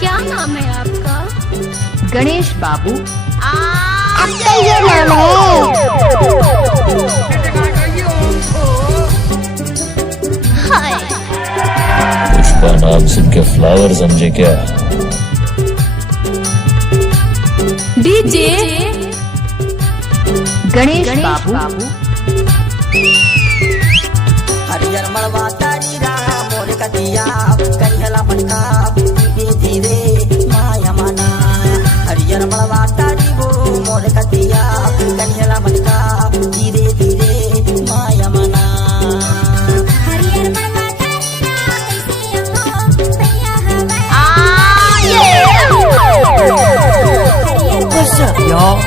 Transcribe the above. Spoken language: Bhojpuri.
क्या नाम है आपका? गणेश बाबू। आपका ये नाम है? पुष्पा नाम सुन के फ्लावर समझे क्या? डीजे गणेश बाबू। हरियर मड़वा तारी राम मोर कटिया कन्हला मनका धीरे धीरे माया मना। हरियर मड़वा तारी वो मोर कटिया कन्हला मनका धीरे धीरे माया मना। हरियर मड़वा तारी राम कैसे हो भैया हवा। What's up, y'all?